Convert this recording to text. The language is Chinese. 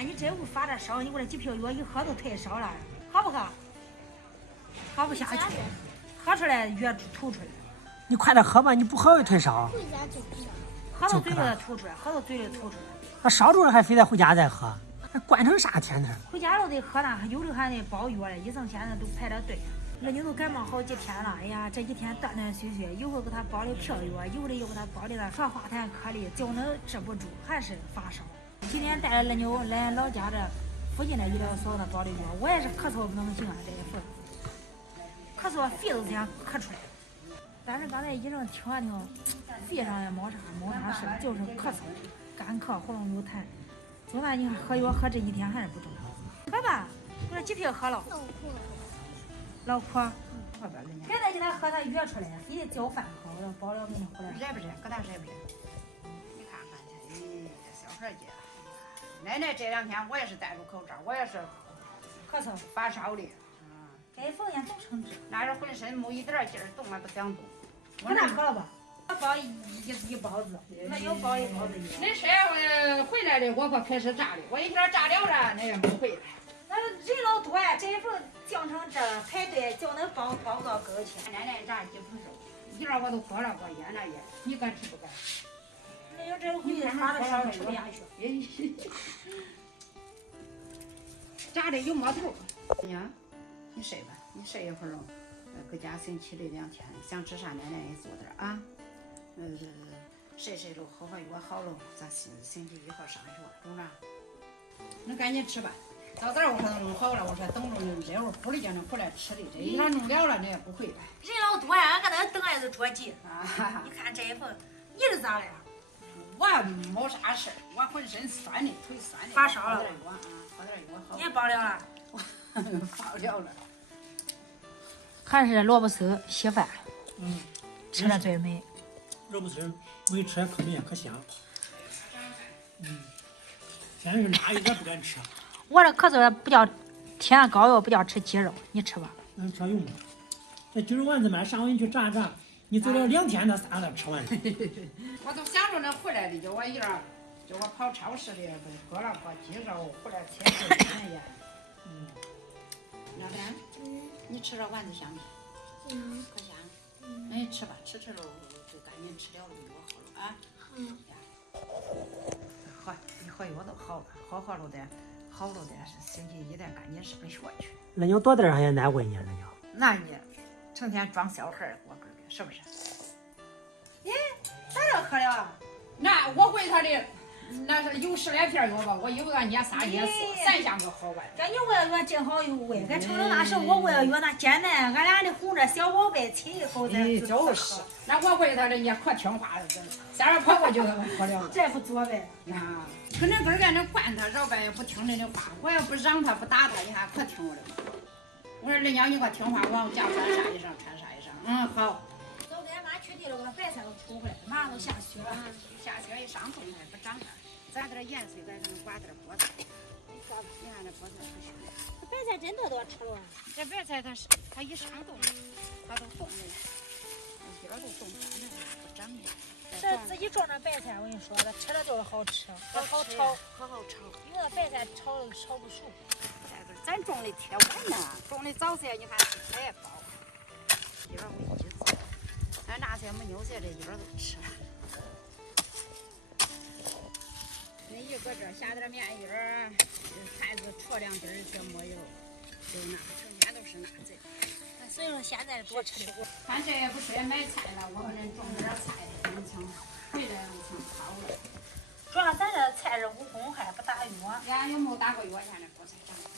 看你这回发点烧，你给我这几瓶药一喝都退烧了，好不喝？喝不下去，喝出来药吐出来。你快点喝吧，你不喝会退烧。回家就不烧。喝到嘴里吐出来，喝到嘴里吐出来。那烧住了还非得回家再喝，还灌成啥天天？回家了得喝呢，有的还得包药嘞，医生现在都排着队。那你都感冒好几天了，哎呀，这几天断断续续，一会儿给他包的票药，有的又给他包的那双化痰颗粒，叫那治不住，还是发烧。今天带着二妞来老家这附近的医疗所那包的药，我也是咳嗽不能行啊，这一份咳嗽肺都想咳出来。但是刚才医生听了听，肺上也没啥事，就是咳嗽、干咳、喉咙有痰。昨晚你看喝药喝这几天还是不中。喝吧，我这几瓶喝了。老苦，别再给他喝，他约出来，非得叫饭喝，我包了给你回来。热不热？搁那热不热？你看看去，小伙计，奶奶这2天我也是戴着口罩，我也是咳嗽发烧的。该风险都成治。那是浑身没一点劲儿，动也不想动。给他喝了吧。我包一包子，那有包一包子药。那谁回来的，我可开始炸的，我一边炸了了，那也没回来。那人老多呀，这一份降成这排队叫那包到沟去。奶奶炸鸡不熟，一点我都喝了，我腌了腌，你敢吃不敢？那有这回发的烧吃不下去。炸的有毛头。呀，你睡吧，你睡一会儿喽。搁家星期6、2天，想吃啥奶奶也做点啊。睡喽，喝药好喽，咱星期1号上学，中不？那赶紧吃吧。早早我说弄好了，我说等着你这会儿哭的叫人回来吃的，这一下弄了你也不回来。人老多呀，俺搁那等也是着急。你看这一份，你是咋了呀？我没啥事儿，我浑身酸的，腿酸的。发烧了。喝点药好。你也包了了？包了了。还是萝卜丝稀饭，吃的最美。萝卜丝没吃可美可香。现在是辣一点不敢吃。我这咳嗽不叫天膏药，不叫吃鸡肉，你吃吧。这用吧。这鸡肉丸子嘛，上回你去炸，你走了2天那3个吃完了。我都想着那回来的，叫我一儿，叫我跑超市里喝了个鸡肉，回来切切盐盐。老板，你吃着丸子香不？可香。哎，吃吧，吃喽，就赶紧吃了就好了啊。喝，一喝药都好了，好了的，星期1得赶紧上学去。那你多大还也难为你那叫？那你成天装小孩我哥哥是不是？你咋着喝了？那我回他的。那是有10来片药吧，我一个捏3捏4，3箱个好丸。这你喂药正好有喂，俺成了那时候我喂药那艰难，俺俩的哄着小宝贝亲一口才就是。那我喂他的也可听话了，下边跑过就喝了。这不作呗？啊，可能根儿俺那惯他，饶半也不听人的话。我要不让他不打他，你看可听我的嘛。我说人家你可听话，往家穿啥衣裳穿啥衣裳。好。都给俺妈去地了，我白菜都出回来，马上都下雪了。下雪一上冻还不长啥。咱这盐水，咱能刮点菠菜。你看这菠菜可香。这白菜真多吃了。这白菜它一上冻，它都冻了，叶儿都冻干了，不长了。这自己种的白菜，我跟你说，这吃的就是好吃，好炒，可好炒。有的白菜炒不熟。咱种的铁晚呢，种的早些，你看它也高，叶儿没几次。咱那些没牛些，这叶儿都吃了。那一搁这下点面衣儿，菜子戳2丁儿些没有，就那成天都是那这。所以说现在多吃的。看这也不是买菜了，我们这种点菜，能成回来能成好了。主要咱这菜是无公害，不打药。俺有没有打过药？现在菠菜长得